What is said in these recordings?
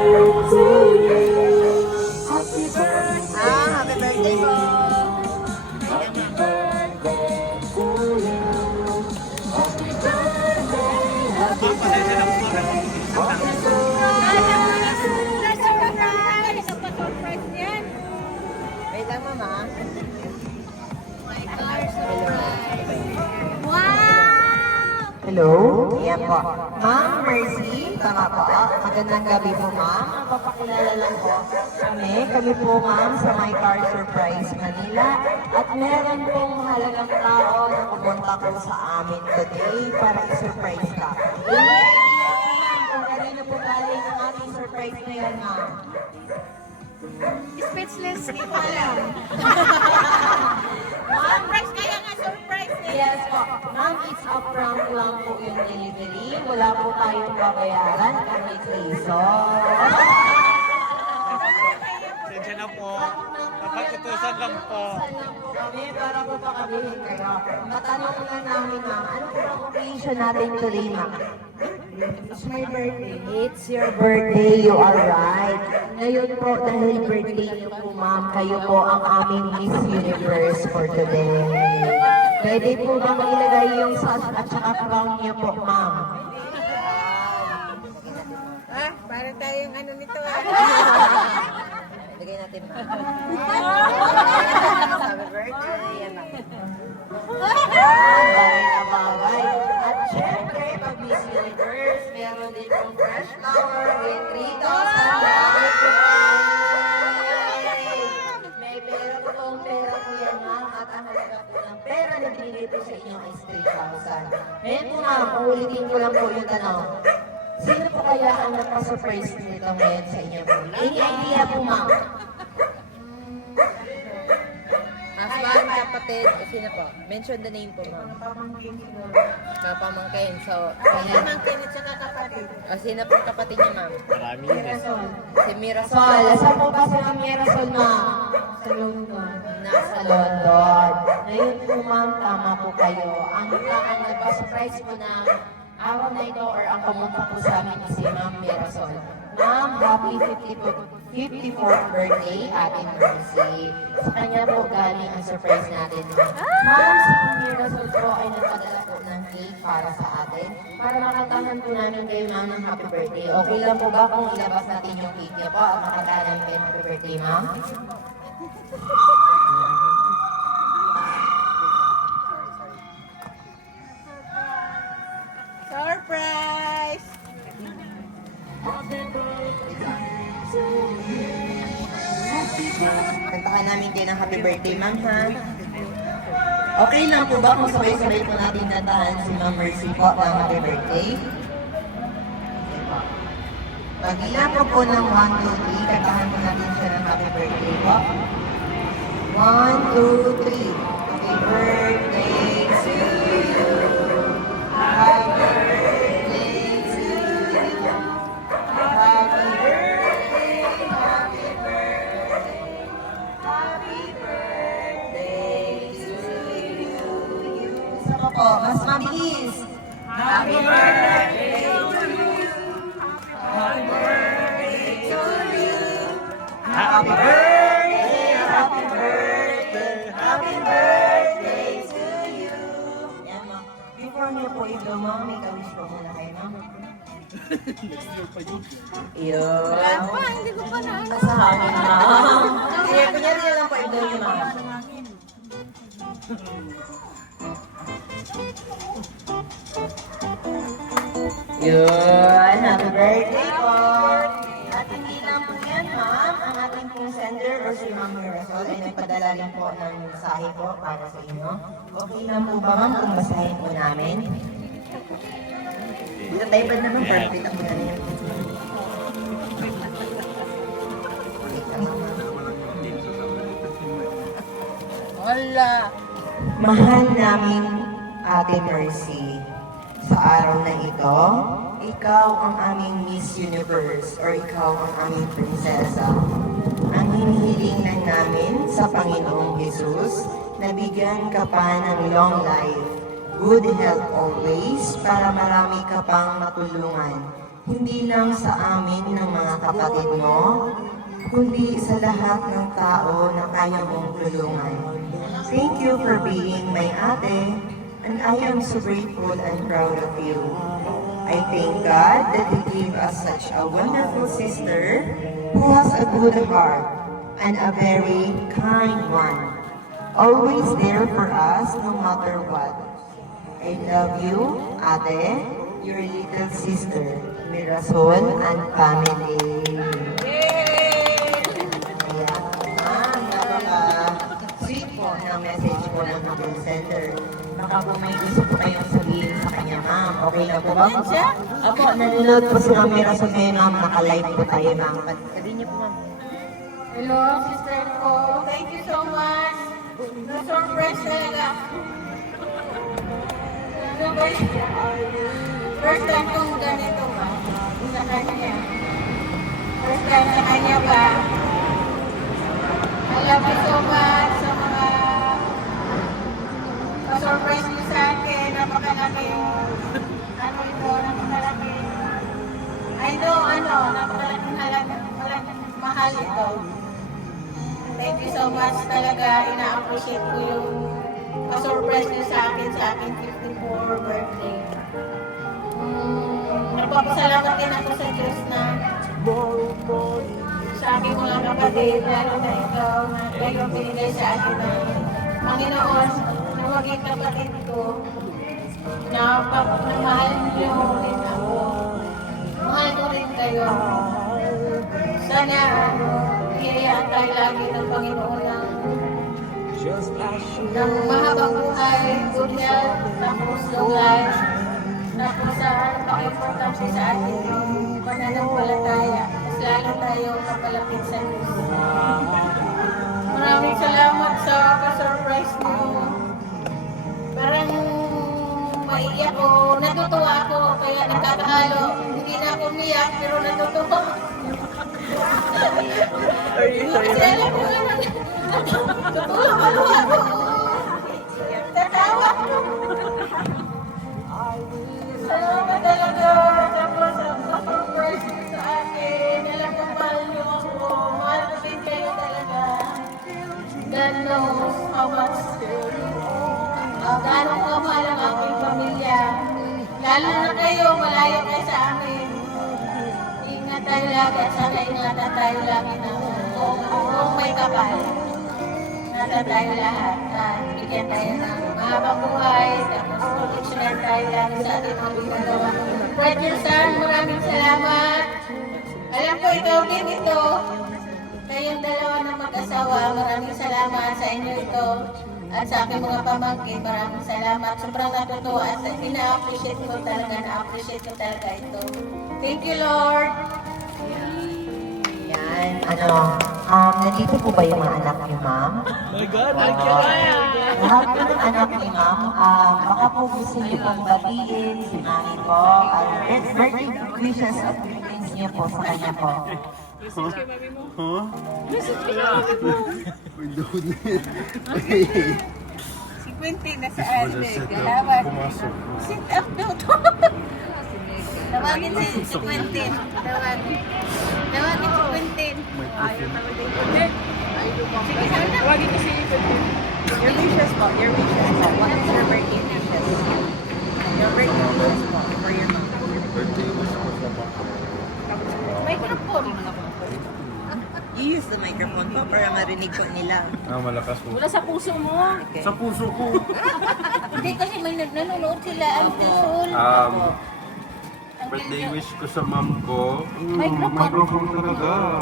Happy birthday po! Wait lang, mama. Hello? Yan po. Ma'am Mercy, tama po. Magandang gabi po, ma'am. Ang papakilala lang po kami po, ma'am, sa My Car Surprise Manila. At meron pong mahalagang tao na pumunta po sa amin today para i-surprise ka. Hindi idea po, ma'am, kung kanino po galing ang ating surprise ngayon, ma'am. Speechless, hindi ko alam. Surprise kaya nga, surprise eh. Yes po. Ma'am, it's a prank lang po yung delivery. Wala po tayong babayaran kahit piso. Sensya na po. Napag-utusan lang po. Kami para po pakabihin kayo. Matanong lang namin, ma'am, ano po ang occasion natin today, ma'am? It's my birthday. It's your birthday, you are right. Ngayon po, dahil birthday niyo po, ma'am, kayo po ang aming Miss Universe for today. Pwede po bang ilagay yung sas at saka crown niyo po, ma'am? Para tayong ano nito ah. Ilagay natin, ma'am. Happy birthday, yan lang. Bagay na bagay. At syempre, pag Miss Universe, meron din pong fresh flower with 3,000 May pera po pong pera po yan, ma'am. At ang halaga po ng pera na binigay po sa inyo is 3,000. Ngayon po, ma'am, uulitin ko lang po yung tanong. Sino po kaya ang nagpa-surprise nito ngayon sa inyo po? Any idea po, ma'am? Husband, kapatid, sino po? Mention the name po, ma'am. Kapamangkin. So, Pamangkin at saka kapatid. sino po kapatid niya, ma'am? Marami yun eh. Si Mirasol. Sol, asan po ba si Ma'am Mirasol, ma'am? Sa London. Nasa London. Ngayon po, ma'am, tama po kayo. Ang nagpa-surprise po ng araw na ito or ang pumunta po sa amin is si Ma'am Mirasol. Ma'am, happy 54th birthday, Ate Mercy. Sa kanya po galing ang surprise natin. Ma'am, si Ma'am Mirasol po ay nagpadala po ng cake para sa atin. Para makantahan po namin kayo, ma'am, ng happy birthday. Okay lang po ba kung ilabas natin yung cake niya po at makantahan namin kayo happy birthday, ma'am? Surprise! Kantahan namin kayo ng happy birthday, ma'am, ha? Okay lang po ba kung sabay-sabay po natin kantahan si Ma'am Mercy po ng happy birthday? Pag-ila po ng 1, 2, 3, kantahan po natin siya ng happy birthday po. 1, 2, 3. Happy birthday to you. Happy birthday to you. Happy birthday, happy birthday. Happy birthday to you. Isa pa po, mas mabilis. Happy birthday to you. Happy birthday to you. Happy birthday, happy birthday, happy birthday to you. Yan, ma'am. Before niyo po ito, ma'am, may kawish po muna kayo, ma'am. Yun. Wala pa, hindi ko pa na. Sa hangin, ma'am. Sige, kunyari na lang po ito niyo, ma'am. Yun, happy birthday po. At hindi lang po yan, ma'am. Ang ating pong sender or si Ma'am Mirasol ay nagpadala rin po ng mensahe po para sa inyo. Okay lang po ba, ma'am, kung basahin po namin? Sa tayo naman, perfect ako na rin. Wala. Mahal naming Ate Mercy, sa araw na ito, ikaw ang aming Miss Universe or ikaw ang aming prinsesa. Ang hinihiling lang namin sa Panginoong Jesus na bigyan ka pa ng long life, good health always, para marami ka pang matulungan. hindi lang sa amin ng mga kapatid mo, kundi sa lahat ng tao na kaya mong tulungan. Thank you for being my ate, and I am so grateful and proud of you. I thank God that He gave us such a wonderful sister who has a good heart and a very kind one. Always there for us no matter what. I love you, ate, your little sister, Mirasol and family. Ayan. Napaka-sweet po ng message po ng Mabel Center. Baka po may gusto po kayong sabihin sa kanya, ma'am. Okay na po ba? Apo, nanonood po si Ma'am Mirasol ngayon, ma'am. Naka-live po tayo, ma'am. Sabihin niyo po, ma'am. Hello, sister ko. Thank you so much. Na-surprise talaga. First time kong ganito ba? Sa kanya. First time sa kanya ba? I love you so much sa mga pa-surprise niyo sa akin. Napakalaki. Ano ito? Napakalaki. I know, napakalaking mahal ito. Thank you so much talaga. Ina-appreciate ko yung pa-surprise niyo sa akin 54 birthday. Nagpapasalamat din ako sa Diyos na sa aking mga kapatid, lalo na ikaw na kayo binigay sa akin ng Panginoon na maging kapatid ko na mahal niyo rin ako. Mahal ko rin kayo. Sana hihiyaan tayo lagi ng Panginoon ng mahabang buhay, good health, tapos long life, tapos sa paka-importante sa atin yung pananampalataya, mas lalo tayo kapalapit sa Diyos. Maraming salamat sa pa-surprise mo. Parang maiiyak ko, natutuwa ako, kaya nagkakahalo. Hindi na ako umiyak, pero natutuwa. Kasi alam ko naman, tutuwa ako. Tatawa ko. Salamat talaga. Tapos ang surprise sa akin. Alam ko mahal niyo ako. Mahal ko din kayo talaga. God knows how much gano'ng kamahal ang aking pamilya. Lalo na kayo, malayo kayo sa amin. Ingat tayo lagi at sana ingatan tayo lagi ng kung may kapal. Ingatan tayo lahat. Bigyan tayo ng mahabang buhay. Tapos proteksyonan tayo lagi sa ating mga ginagawa. Brother San, maraming salamat. Alam ko ikaw din ito. Kayong dalawa na mag-asawa, maraming salamat sa inyo ito. At sa aking mga pamangkin, maraming salamat. Sobrang natutuwa at ina-appreciate ko talaga, na-appreciate ko talaga ito. Thank you, Lord. Yan, nandito po ba yung mga anak niyo, ma'am? My God! Lahat po ng anak ni ma'am, baka po gusto niyo pong batiin si mami po. Birthday wishes at greetings niyo po sa kanya po. Si Quinty na sa Galawan. Sit up daw to. Tawagin si Quintin. Tawagin si Quintin. Ayaw naman din Quintin. Sige, sana. Tawagin ko si Quintin. Your wishes po. Your wishes po. What is your birthday wishes? Your birthday wishes po for your mom. Microphone. I-use the microphone po para marinig po nila. Malakas po. Wala sa puso mo. Okay. Sa puso ko. Hindi kasi may nanonood sila ang Tisul. Birthday wish ko sa mom ko. Microphone. Microphone talaga.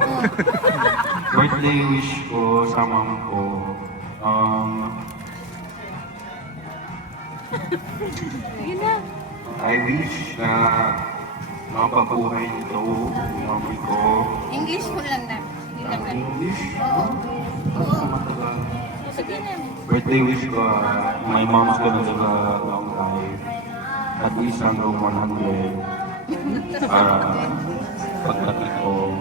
Birthday wish ko sa mom ko. Yun na. I wish na mapabuhay nito yung mami ko. English ko lang na. Hindi lang na. English? Oo. Matagal. Sige na. Birthday wish ko, my mom's gonna live a long life. At least hanggang 100. Para pagdating ko,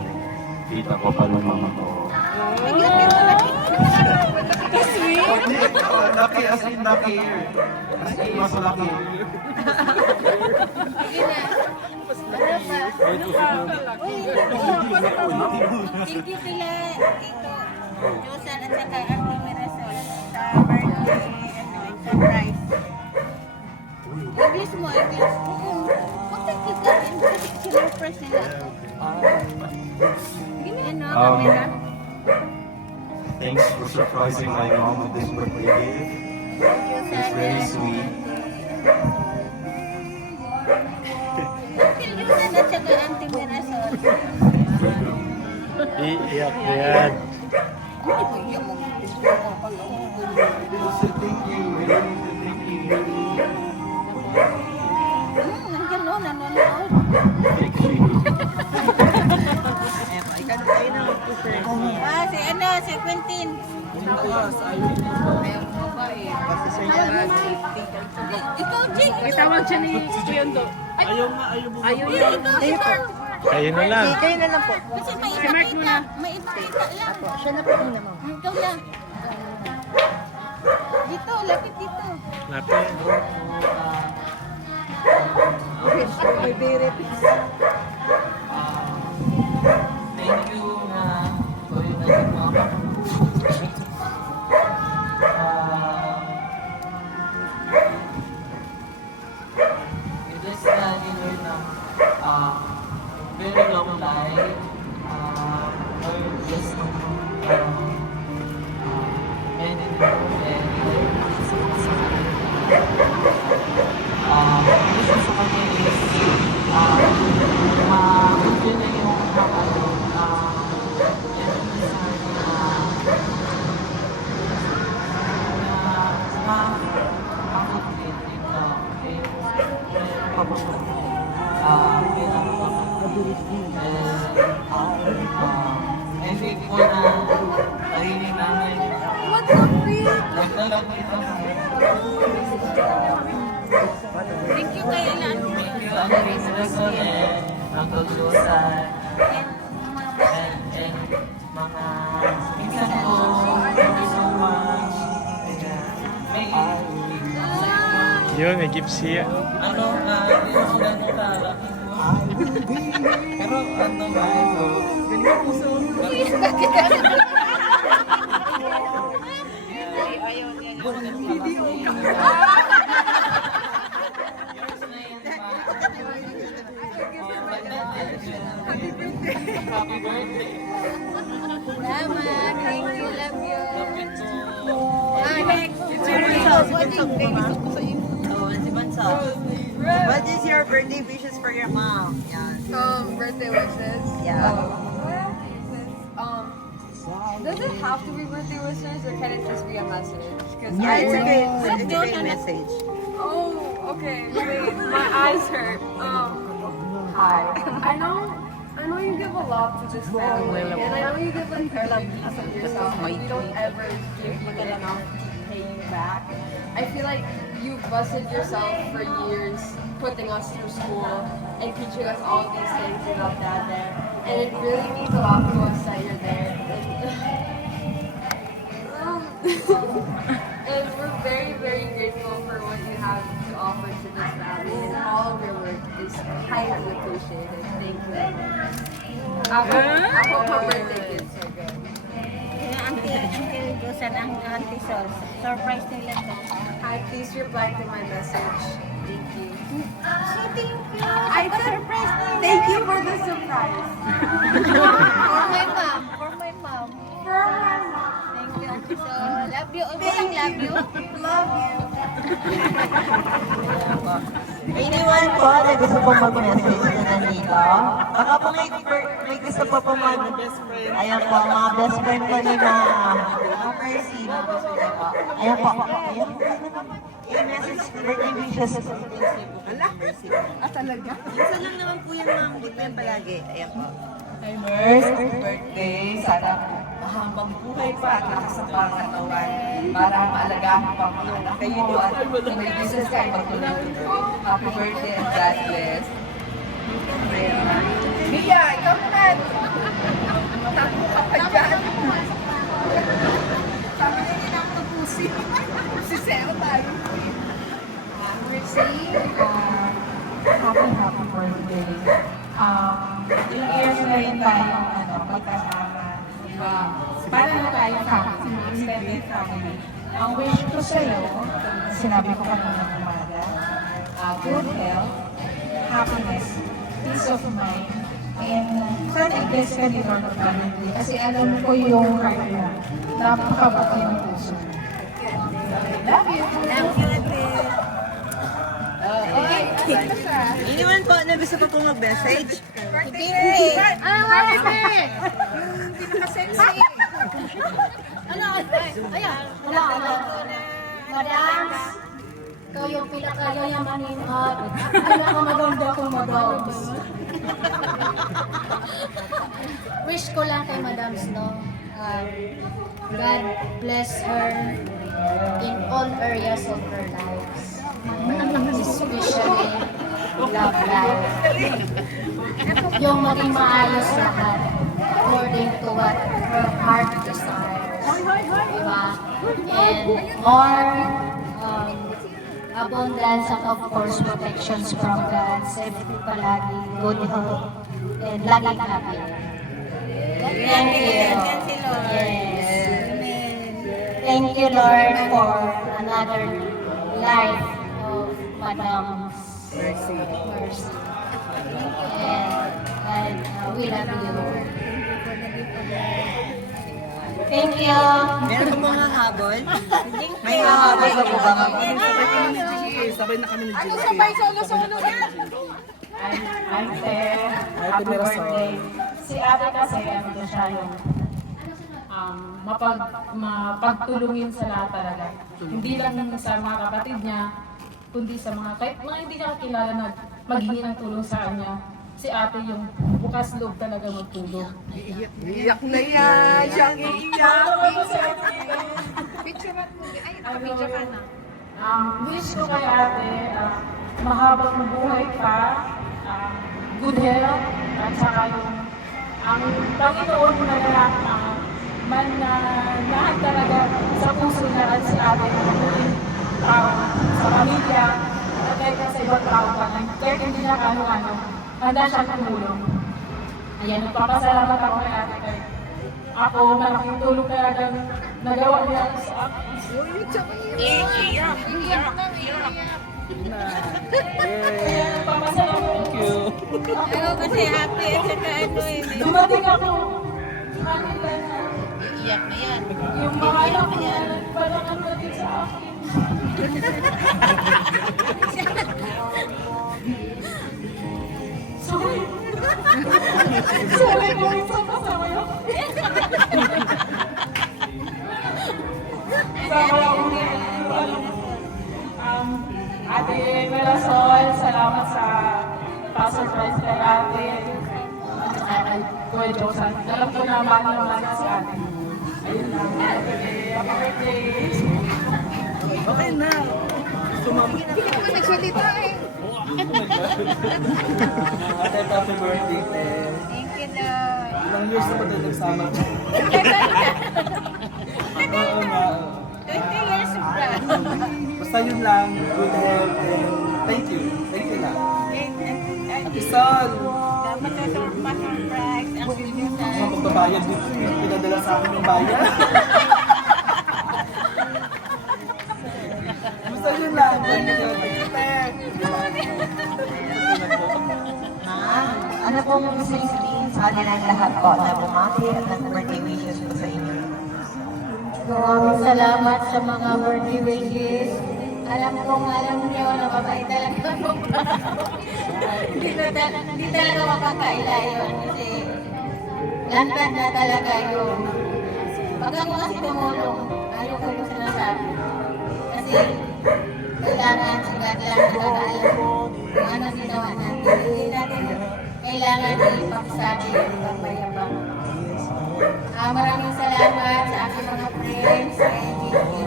kita ko pa ng mama ko. Bigyan mo na. Sweet. Lucky as in lucky. As in mas lucky. Sige na. Para pa. Uy, thank you pila Tito Josan at saka Ate Mirasol sa birthday, surprise. English mo, English. Bakit kita kasi sinurprise nila ako? Ano, camera? Thanks for surprising my mom with this birthday gift. It's very sweet. Ate Josan at saka Ate Mirasol. Iiyak na yan. Ano ba yung mga Thank you. Thank you. nandiyan no, nanonood. Si ano, si Quentin. Ikaw, Jing. Tawag siya ni Kuyondo. Ikaw. Kayo na lang. Kayo na lang po. Kasi may Si Mark ipakita. muna. May ipakita lang. Siya na po muna, ma'am. Ikaw lang. Dito, lapit dito. Lapit. May birit. Thank you na tuloy na sa mga it is dinner na very long life or just many gusto sa kanya is ma-fulfill na yung and thankful na narinig namin naglalapit na Thank you kay Alan. thank you ang Rizal and Uncle Josan and mga minsan po thank you so much may Yun, may gift siya. ano hindi ako ganun kalaki pero ano ba ito Happy birthday! Salamat. Thank you. Love you. Next. What is your birthday wishes for your mom? Yan. Birthday wishes. Yeah. Does it have to be birthday wishes or can it just be a message? Because Yeah, it's okay. It's okay message. Oh, okay. Wait, my eyes hurt. Hi. I know you give a lot to this family, and I know you give a fair piece of yourself, but you don't ever give it enough to pay you back. I feel like you busted yourself for years, putting us through school and teaching us all these things without Dad there, and it really means a lot to us that you're there. And we're very, very grateful for what you have to offer to this family, and all of your work is highly appreciated. Thank you. I hope my birthday gifts are good. Kaya Auntie Josan ang Auntie Sol. Surprise nila to. Hi, please reply to my message. Thank you. So, thank you. I surprise nila. Thank you for the surprise. For my mom. For my mom. For my mom. Thank you, Auntie Sol. Love you. Walang love you. Love you. Anyone po na gusto pong mag-message na nandito? Baka po may gusto po po Ayan po, mga best friend po ni Ma'am Mercy. Ayan po. Ayan po. Yung message, birthday wishes. Talaga? Minsan lang naman po yan, Ma'am. Hindi po yan palagi. Ayan po. Hi, Mers! Happy birthday! Sana mahabang buhay pa at lakas sa pangatawan para maalagaan pa kayo at may business kayo pagtuloy-tuloy. Happy birthday and God bless! Mia, ikaw naman! Tapo ka pa dyan! Sabi niya nila ang pusi. entire family, extended family. Ang wish ko sa'yo, sinabi ko kanina ng umaga, good health, happiness, peace of mind, and sana i-bless ka ni Lord of Family. Kasi alam ko yung heart mo, napakabuti ng puso. Love you! Anyone po na gusto pa pong mag-message? Madams, ikaw yung pinakayamanin at pinakamaganda kong madams. Wish ko lang kay Madams, no? God bless her in all areas of her lives. Especially love life. Yung maging maayos lahat according to what her heart desires. Diba? And more abundance and of course protections from God. Safety palagi, good health, and laging happy. Thank you. Yes. Thank you, Lord, for another life of Madam's Mercy. And we love you. Thank you. Meron po mga habol? May mga habol pa po ba? Sabay na kami ni Jill. I'm Fair. Happy birthday. Si ate kasi, ano na siya yung mapagtulungin sa lahat talaga. Hindi lang sa mga kapatid niya, kundi sa mga, kahit mga hindi niya kakilala na maghingi ng tulong sa kanya. Si ate yung bukas loob talaga magtulong. Iyak na yan! Siyang iiyak! Video ka na. Wish ko kay ate, mahabang buhay pa, good health, at saka yung ang Panginoon na lahat lahat talaga sa puso na si ate na magiging tao sa pamilya, at kahit sa ibang tao pa, kahit hindi niya ano-ano, handa siyang tumulong. Ayan, nagpapasalamat ako kay ate kay ako, malaking tulong na nagawa niya sa akin. Thank you. Ako kasi happy at saka ano Dumating ako. Kanila na. iyak na yan. Yung mga anak ko na nagpalangan natin sa akin. Sorry. Sorry ko rin sa kasama yun. Sama ako Ate Melasol, salamat sa pa-surprise kay ate. Ay, Kuya Josan. Alam ko na mahal naman si ate. Ayun lang. Happy birthday. Okay na. Sumama. Nagsalita eh. Ate, happy birthday, te. Thank you, Lord. Ilang years na ba tayo nagsama? Oo nga. 20 years of love. Basta yun lang. Good health and thank you. Thank you lang. Ate Sol. Dapat na surprise ang binyusan. Mga pagbabayad dito. Pinadala sa akin yung bayad. Basta yun lang. Thank you. Ano po mo gusto yung sabihin sa kanilang lahat po na bumati at nag-birthday wishes po sa inyo? Maraming salamat sa mga birthday wishes. Alam niyo na mabait talaga po. Hindi talaga makakaila yun kasi lantad na talaga yun. Pag ako kasi tumulong, ayoko yung sinasabi. Kasi kailangan si God lang nakakaalam kung ano ginawa natin. Hindi natin kailangan ipagsabi yung pagmayabang. Maraming salamat sa aking mga friends.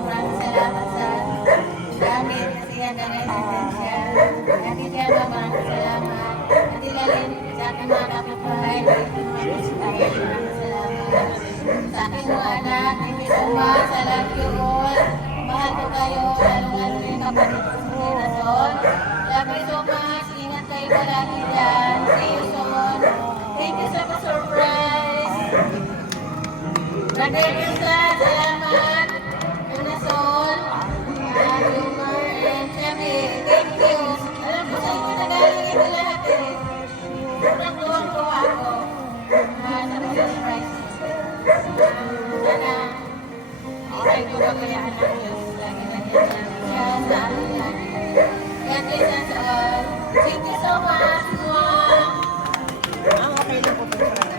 Maraming salamat sa damit kasi handa na esensya. Ate Tiago, maraming salamat. Ate Lalin, sa aking mga kapitbahay. Maraming salamat. Sa aking mga anak, hindi so much. I love you all. Mahal ko kayo. Lalo-lalo yung kapatid ko sa Ginasol. Love you so much. Ingat kayo palagi dyan. See you soon. Thank you sa pa-surprise. Nag-register, salamat. Unasol, Lumar, and Chemi. Thank you. Alam ko sa inyo nagaling ito lahat eh. Sobrang tuwang-tuwa ako sa pag-surprise. Sana, okay ko gagayaan ng Diyos. Lagi-lagi siya sa amin lagi. God bless us all. Thank you so much. Mwah! Okay lang po.